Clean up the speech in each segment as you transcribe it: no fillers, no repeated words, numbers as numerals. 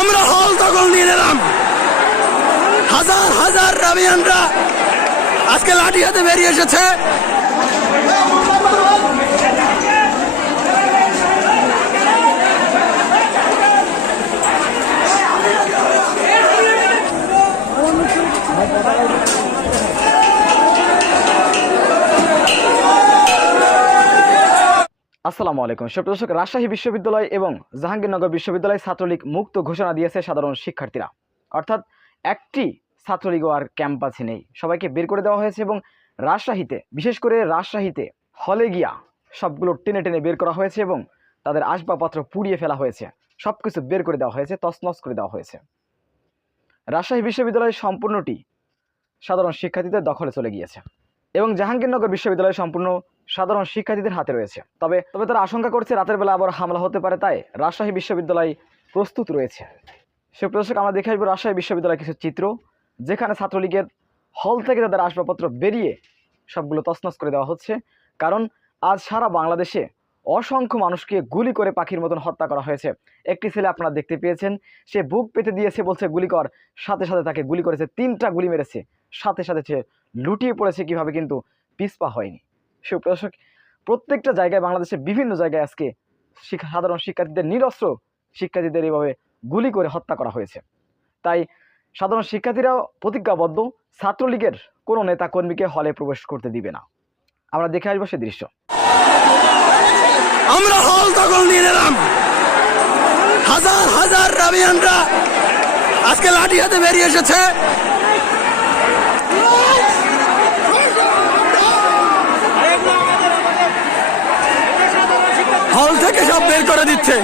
আমরা হল দখল নিয়ে নিলাম। হাজার হাজার রাবিয়ানরা আজকে লাঠি হাতে বেরিয়ে এসেছে। আসসালামু আলাইকুম সুপ্রিয় দর্শক, রাজশাহী বিশ্ববিদ্যালয় এবং জাহাঙ্গীরনগর বিশ্ববিদ্যালয় ছাত্রলীগ মুক্ত ঘোষণা দিয়েছে সাধারণ শিক্ষার্থীরা। অর্থাৎ একটি ছাত্রলীগও আর ক্যাম্পাসে নেই, সবাইকে বের করে দেওয়া হয়েছে। এবং রাজশাহীতে, বিশেষ করে রাজশাহীতে হলে গিয়া সবগুলো টেনে টেনে বের করা হয়েছে এবং তাদের আসবাবপত্র পুড়িয়ে ফেলা হয়েছে, সব কিছু বের করে দেওয়া হয়েছে, তছনছ করে দেওয়া হয়েছে। রাজশাহী বিশ্ববিদ্যালয় সম্পূর্ণটি সাধারণ শিক্ষার্থীদের দখলে চলে গিয়েছে এবং জাহাঙ্গীরনগর বিশ্ববিদ্যালয় সম্পূর্ণ সাধারণ শিক্ষার্থীদের হাতে রয়েছে। তবে তারা আশঙ্কা করছে রাতের বেলা আবার হামলা হতে পারে, তাই রাজশাহী বিশ্ববিদ্যালয় প্রস্তুত রয়েছে। সুপ্রিয় দর্শক, আমরা দেখে আসবো রাজশাহী বিশ্ববিদ্যালয়ের কিছু চিত্র, যেখানে ছাত্রলীগের হল থেকে তাদের আসবাবপত্র বেরিয়ে সবগুলো তছনছ করে দেওয়া হচ্ছে। কারণ আজ সারা বাংলাদেশে অসংখ্য মানুষকে গুলি করে পাখির মতন হত্যা করা হয়েছে। একটি ছেলে আপনারা দেখতে পেয়েছেন, সে বুক পেতে দিয়েছে, বলছে গুলি কর, সাথে সাথে তাকে গুলি করেছে, 3টা গুলি মেরেছে, সাথে সাথে সে লুটিয়ে পড়েছে কিভাবে, কিন্তু পিছপা হয়নি। সুপ্রিয় দর্শক, প্রত্যেকটা জায়গায়, বাংলাদেশের বিভিন্ন জায়গায় আজকে সাধারণ শিক্ষার্থীদের, নিরস্ত্র শিক্ষার্থীদের এইভাবে গুলি করে হত্যা করা হয়েছে। তাই সাধারণ শিক্ষার্থীরাও প্রতিজ্ঞাবদ্ধ, ছাত্রলীগের কোনো নেতা কর্মীকে হলে প্রবেশ করতে দিবে না। আমরা দেখে আসবো সে দৃশ্য। আমরা হল দখল নিয়ে নিলাম। হাজার হাজার রাবিয়ানরা আজকে লাঠি হাতে বেরিয়ে এসেছে। হল থেকে সব বের করে দিচ্ছে।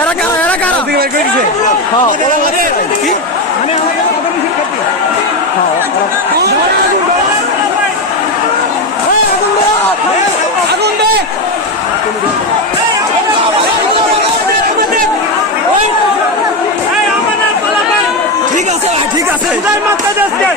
এরা কারা? এরা কারা? ঠিক আছে ভাই, ঠিক আছে।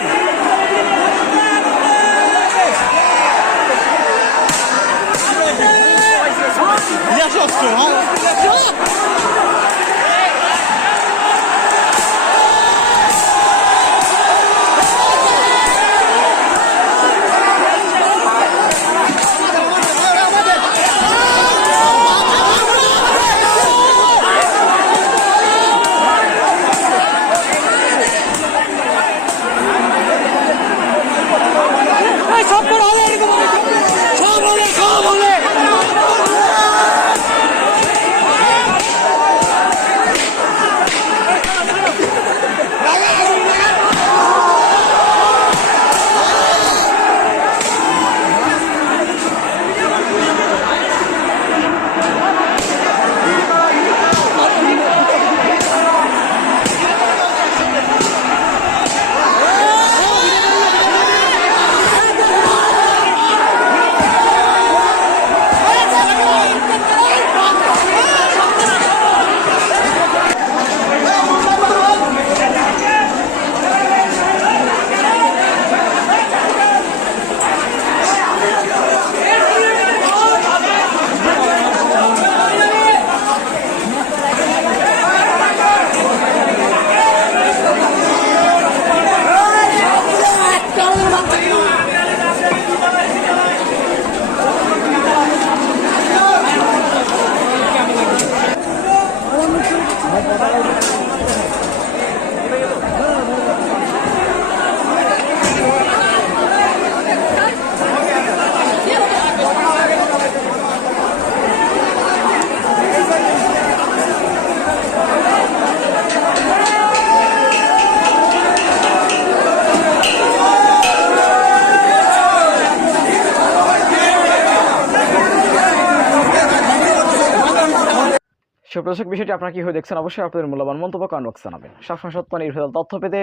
সুপ্রদর্শক, বিষয়টি আপনারা কীভাবে দেখছেন অবশ্যই আপনাদের মূল্যবান মন্তব্য কমেন্ট বক্সে জানাবেন। সবসময় সত্য নির্ভেজাল তথ্য পেতে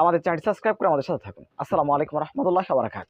আমাদের চ্যানেলটি সাবস্ক্রাইব করে আমাদের সাথে থাকুন। আসসালামু আলাইকুম রহমতুল্লাহি ওয়া বারাকাতুহু।